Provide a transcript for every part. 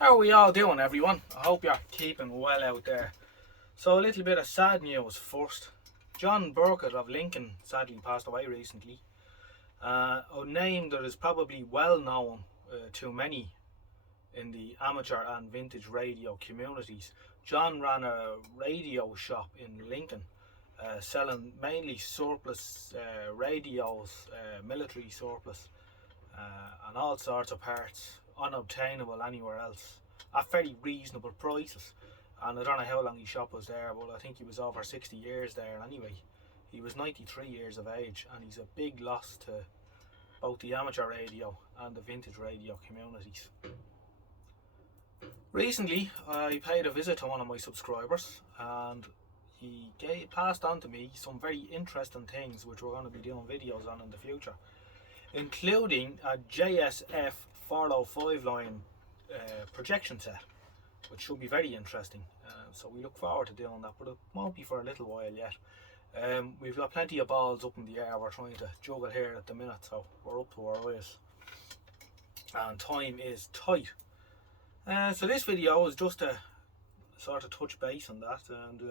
How are we all doing, everyone? I hope you're keeping well out there. So a little bit of sad news first. John Burke of Lincoln sadly passed away recently. A name that is probably well known to many in the amateur and vintage radio communities. John ran a radio shop in Lincoln, selling mainly surplus radios, military surplus, and all sorts of parts unobtainable anywhere else at very reasonable prices. And I don't know how long his shop was there, but I think he was over 60 years there anyway. He was 93 years of age, and he's a big loss to both the amateur radio and the vintage radio communities. Recently, I paid a visit to one of my subscribers, and he passed on to me some very interesting things which we're going to be doing videos on in the future, including a JSF 405 line projection set, which should be very interesting. So we look forward to doing that, but it won't be for a little while yet. We've got plenty of balls up in the air we're trying to juggle here at the minute, so we're up to our eyes and time is tight. So this video is just to sort of touch base on that, and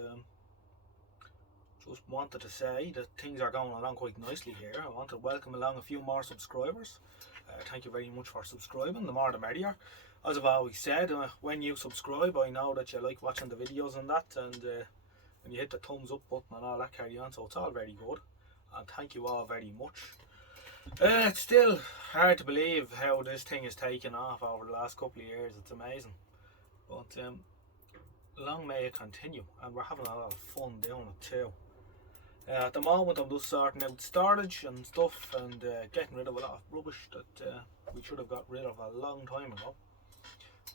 just wanted to say that things are going along quite nicely here. I want to welcome along a few more subscribers. Thank you very much for subscribing, the more the merrier. As I've always said, when you subscribe, I know that you like watching the videos and that, and when you hit the thumbs up button and all that carry on, so it's all very good, and thank you all very much. It's still hard to believe how this thing has taken off over the last couple of years. It's amazing, but long may it continue, and we're having a lot of fun doing it too. At the moment I'm just sorting out storage and stuff, and getting rid of a lot of rubbish that we should have got rid of a long time ago,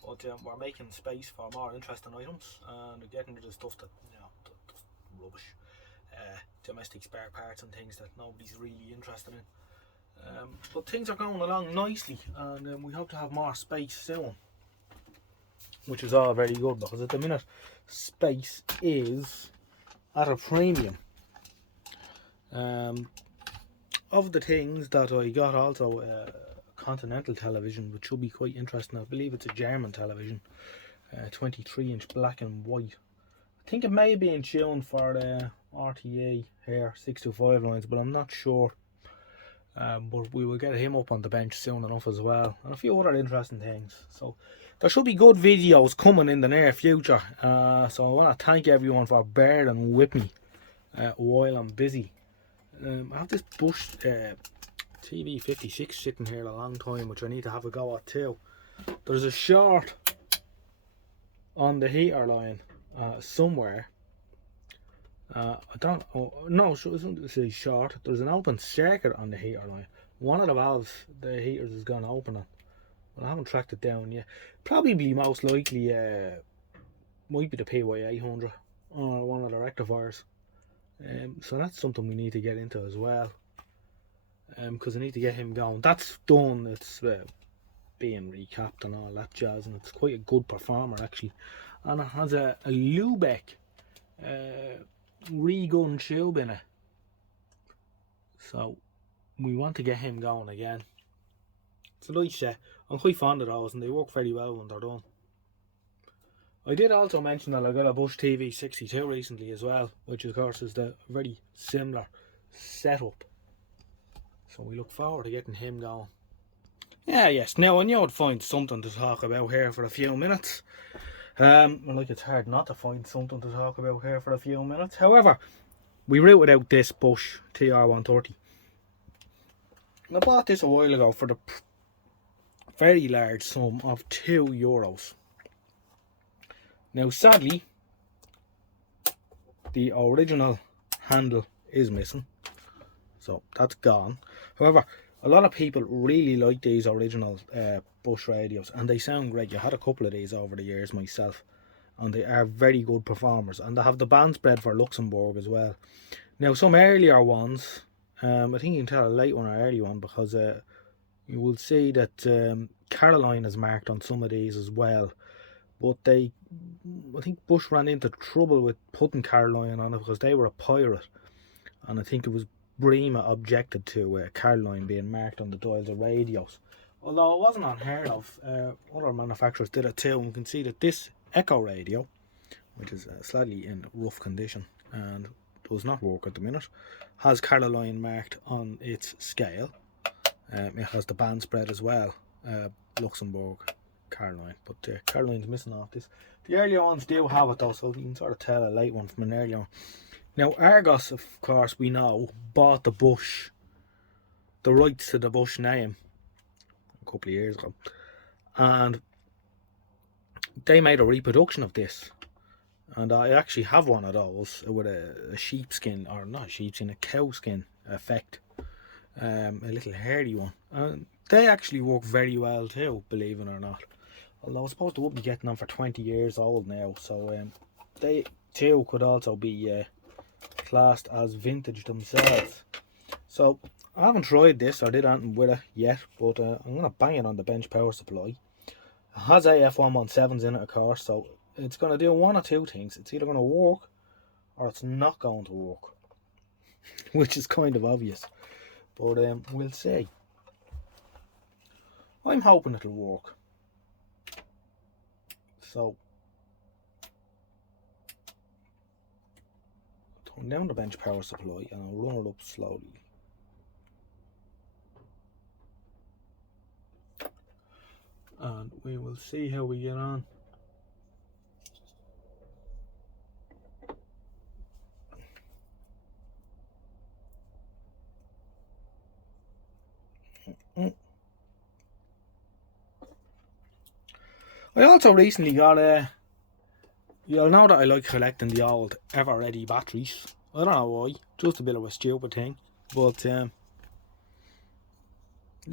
but we're making space for more interesting items and getting rid of stuff that, just rubbish, domestic spare parts and things that nobody's really interested in. But things are going along nicely, and we hope to have more space soon, which is all very good, because at the minute space is at a premium. Of the things that I got, also Continental television, which should be quite interesting. I believe it's a German television, 23-inch black and white. I think it may be in tune for the RTA here 625 lines, but I'm not sure. But we will get him up on the bench soon enough as well, and a few other interesting things. So there should be good videos coming in the near future. So I want to thank everyone for bearing with me while I'm busy. I have this Bush TV56 sitting here a long time, which I need to have a go at too. There's a short on the heater line somewhere. I don't know, no, it doesn't say short. There's an open circuit on the heater line. One of the valves, the heaters is going to open on, but I haven't tracked it down yet. Probably most likely might be the PY800 or one of the rectifiers. So that's something we need to get into as well, because I need to get him going. That's done, it's being recapped and all that jazz, and it's quite a good performer actually, and it has a Lubeck re-gun tube in it, so we want to get him going again. It's a nice set. I'm quite fond of those, and they work very well when they're done. I did also mention that I got a Bush TV62 recently as well, which of course is the very similar setup, so we look forward to getting him going. Yes, now I knew I'd find something to talk about here for a few minutes. Like, it's hard not to find something to talk about here for a few minutes. However, we routed out this Bush TR130. I bought this a while ago for the very large sum of €2. Now sadly, the original handle is missing, so that's gone. However, a lot of people really like these original Bush radios, and they sound great. I had a couple of these over the years myself, and they are very good performers, and they have the band spread for Luxembourg as well. Now some earlier ones, I think you can tell a late one or early one, because you will see that Caroline is marked on some of these as well, but I think Bush ran into trouble with putting Caroline on it because they were a pirate, and I think it was Bremer objected to Caroline being marked on the dials of radios. although it wasn't unheard of, other manufacturers did it too. And you can see that this Echo radio, which is slightly in rough condition and does not work at the minute, has Caroline marked on its scale. It has the band spread as well, Luxembourg, Caroline, but Caroline's missing off this. The earlier ones do have it though, so you can sort of tell a late one from an earlier one. Now Argos, of course, we know, bought the rights to the Bush name a couple of years ago, and they made a reproduction of this, and I actually have one of those with a sheepskin, or not a sheepskin, a cow skin effect, a little hairy one, and they actually work very well too, believe it or not. Although I suppose they would be getting on for 20 years old now, so they too could also be classed as vintage themselves. So I haven't tried this or did anything with it yet, but I'm going to bang it on the bench power supply. It has AF117s in it, of course, so it's going to do one or two things. It's either going to work or it's not going to work, which is kind of obvious, but we'll see. I'm hoping it'll work. So turn down the bench power supply and I'll run it up slowly. And we will see how we get on. I also recently got you'll know that I like collecting the old ever ready batteries. I don't know why, just a bit of a stupid thing, but I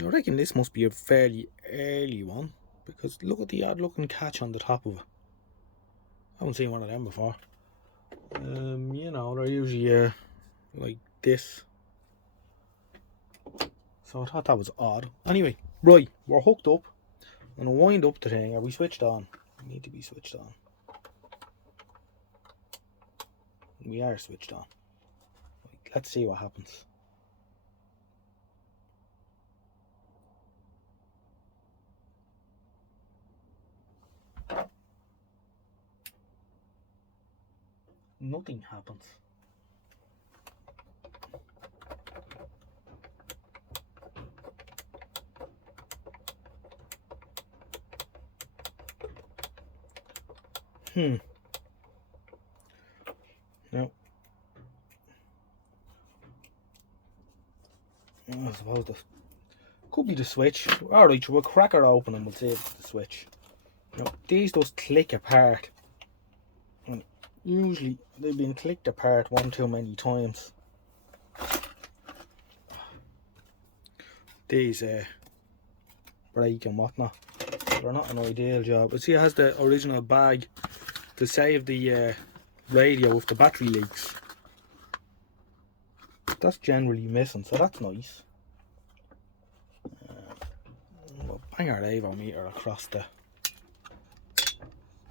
reckon this must be a fairly early one, because look at the odd looking catch on the top of it. I haven't seen one of them before. You know, they're usually like this, so I thought that was odd. Anyway, right, we're hooked up. I'm going to wind up the thing. Are we switched on? We need to be switched on. We are switched on. Right, let's see what happens. Nothing happens. No. I suppose this could be the switch. Alright, we'll crack her open and we'll see if it's the switch. Now, these just click apart. And usually they've been clicked apart one too many times. These break and whatnot. They're not an ideal job. But see, it has the original bag to save the radio if the battery leaks. That's generally missing, so that's nice. We'll bang our AVO meter across the.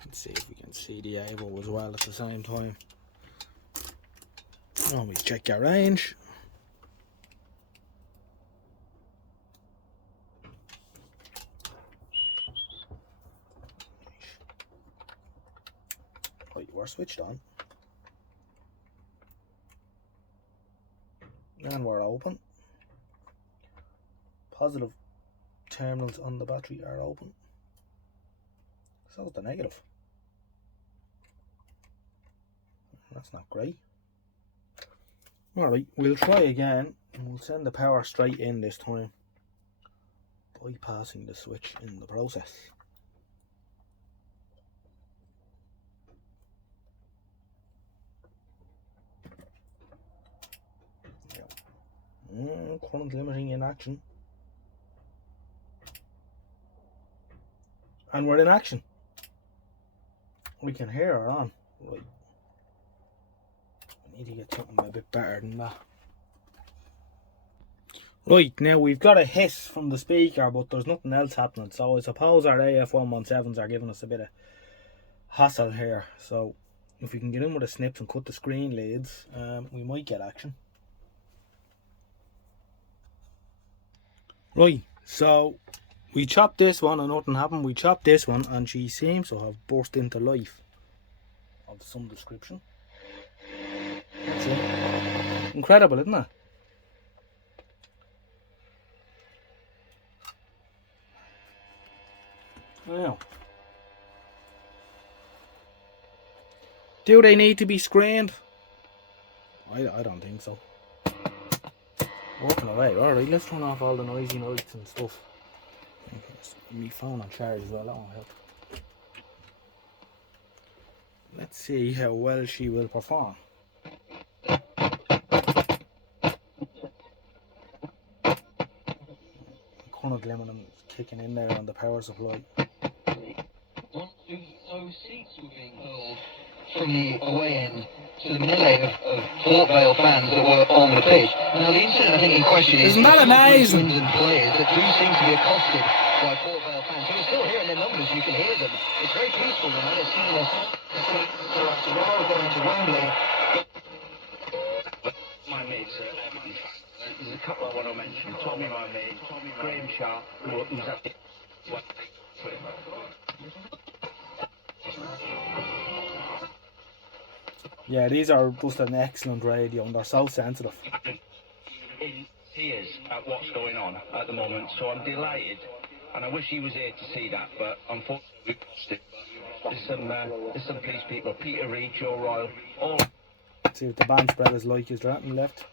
Let's see if we can see the AVO as well at the same time. Always check your range. Right, we're switched on. And we're open. Positive terminals on the battery are open. So is the negative. That's not great. Alright, we'll try again and we'll send the power straight in this time, bypassing the switch in the process. Current limiting in action. And we're in action. We can hear her on. Right. I need to get something a bit better than that. Right, now we've got a hiss from the speaker, but there's nothing else happening. So I suppose our AF117s are giving us a bit of hassle here. So if we can get in with the snips and cut the screen leads, we might get action. Right, so We chopped this one and nothing happened. We chopped this one and she seems to have burst into life of some description. That's it. Incredible, isn't it? Now, do they need to be screened? I don't think so. Walking away. Alright, let's turn off all the noisy lights and stuff. My phone on charge as well, that won't help. Let's see how well she will perform. Current limit kicking in there on the power supply. Those seats were being hurled from the away end to the melee of Port Vale fans that were on the pitch. Now the incident I think in question is not amazing? and players that do seem to be accosted by Port Vale fans. So you're still hearing their numbers, you can hear them. It's very peaceful now. They're seeing us tomorrow going to Wembley. My mates there's a couple I want to mention. Tommy, my mate, Graham Sharp, who's at the Yeah, these are just an excellent radio and they're so sensitive. In tears at what's going on at the moment, so I'm delighted and I wish he was here to see that, but unfortunately there's some police people, Peter Reid, Joe Royal, all. See what the band spread is like. Is there anything left?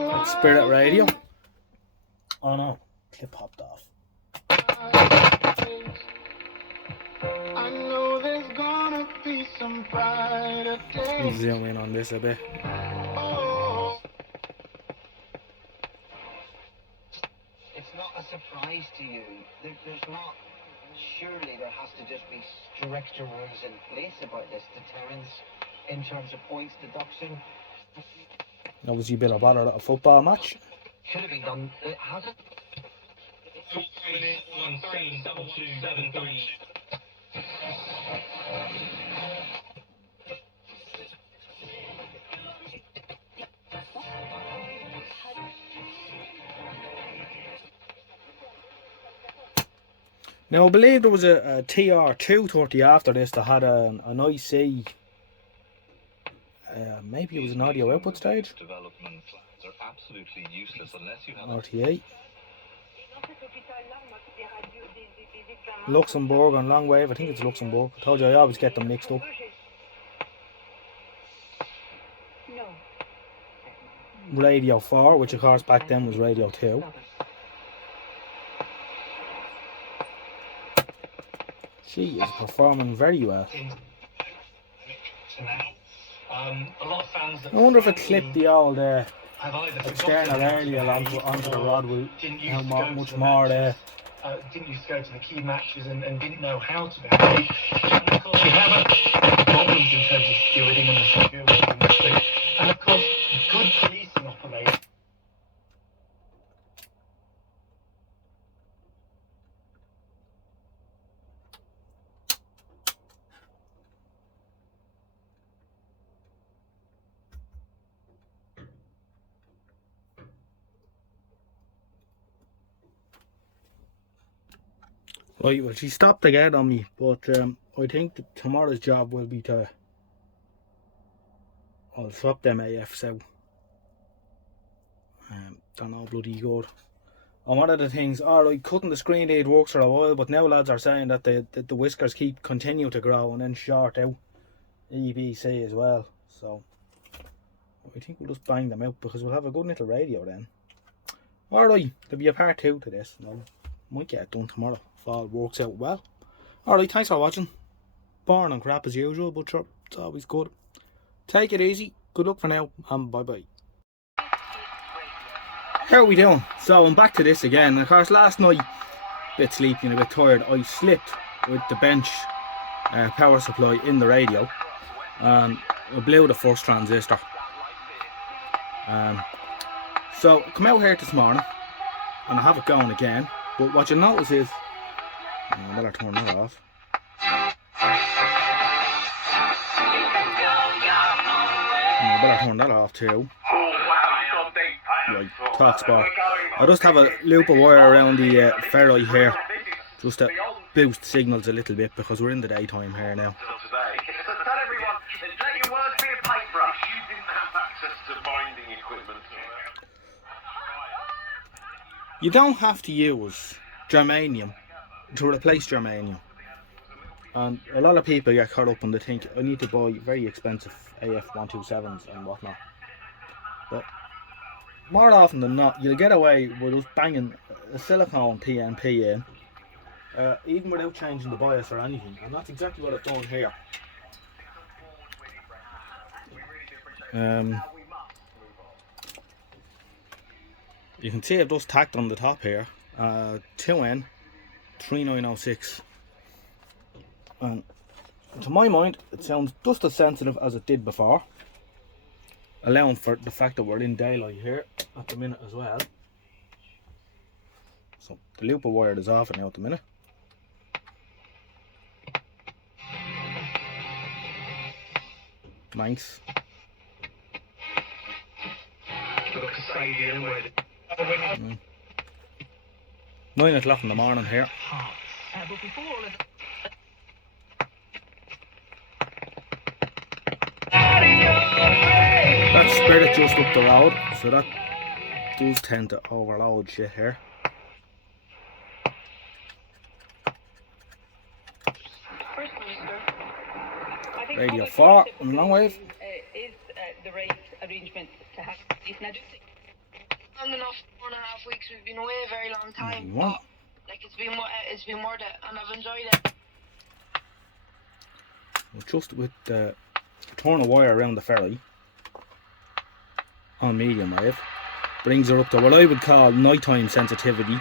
That's Spirit Radio. Oh no, clip popped off. I know there's gonna be some brighter days. Zoom in on this a bit. Oh. It's not a surprise to you. There's not. Surely there has to just be stricter rules in place about this deterrence in terms of points deduction. Obviously, a bit of bother at a football match. Should have been done. It hasn't. 13-2-2-7-3. Now, I believe there was a TR130 after this that had an IC. Maybe it was an audio output stage. Development plans are absolutely useless unless you have RTA. Luxembourg on long wave. I think it's Luxembourg. I told you I always get them mixed up. Radio 4, which of course back then was Radio 2. She is performing very well. A lot of fans I wonder if it clipped the old have either external earlier onto the rod will how much more there. Didn't used to go to the key matches and didn't know how to behave. And of course we have problems in terms of stewarding and the security industry. And of course good policing operators. Right, well, she stopped again on me, but I think that tomorrow's job will be to I'll swap them AFs out. They're not bloody good. And one of the things, alright, cutting the screen aid works for a while, but now lads are saying that the whiskers continue to grow and then short out EBC as well. So I think we'll just bang them out because we'll have a good little radio then. Alright, there'll be a part 2 to this. No, might get it done tomorrow if all works out well. Alright, thanks for watching. Boring and crap as usual, but sure, it's always good. Take it easy. Good luck for now, and bye bye. How are we doing? So I'm back to this again. Of course, last night, a bit sleepy and a bit tired, I slipped with the bench power supply in the radio, and I blew the first transistor. So I come out here this morning and I have it going again, but what you'll notice is, I better turn that off. I better turn that off too. Right, talk spot. I just have a loop of wire around the ferrite here, just to boost signals a little bit because we're in the daytime here now. You don't have to use germanium to replace germanium. And a lot of people get caught up and they think I need to buy very expensive AF127s and whatnot. But more often than not, you'll get away with just banging a silicone PNP in, even without changing the bias or anything. And that's exactly what I've done here. You can see I've just tacked on the top here 2N3906, and to my mind it sounds just as sensitive as it did before, allowing for the fact that we're in daylight here at the minute as well. So the loop of wire is off now at the minute. Thanks. 9 o'clock in the morning here. That's Spirit just up the road, so that does tend to overload shit here. Radio 4 on long wave. Is the race arrangement to have these now? Long enough, 4.5 weeks. We've been away a very long time. What? Like it's been worth it, and I've enjoyed it. Just with the turn of wire around the ferry on medium wave, brings her up to what I would call nighttime sensitivity.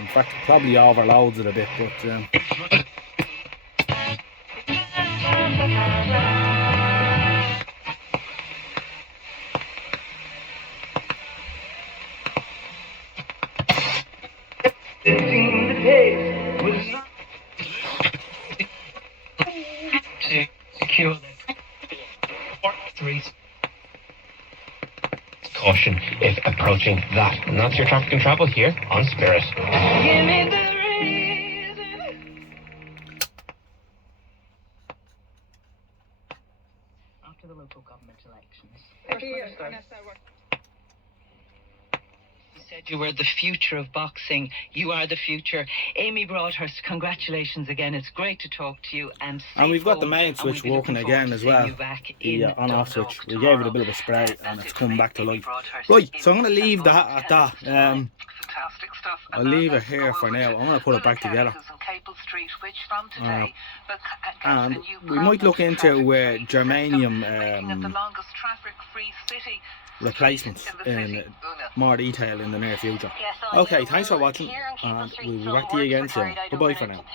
In fact, it probably overloads it a bit, but caution if approaching that. And that's your traffic and travel here on Spirit. After the local government elections. You said you were the future of boxing. You are the future. Amy Broadhurst, congratulations again. It's great to talk to you. And we've got the main switch working again as well. The on-off switch. We gave it a bit of a spray and it's come back to life. Right, so I'm going to leave that at that. I'll leave it here for now. I'm going to put it back together. And we might look into germanium replacements in more detail in the near future. Okay, thanks for watching, and we'll be back to you again soon. Goodbye for now.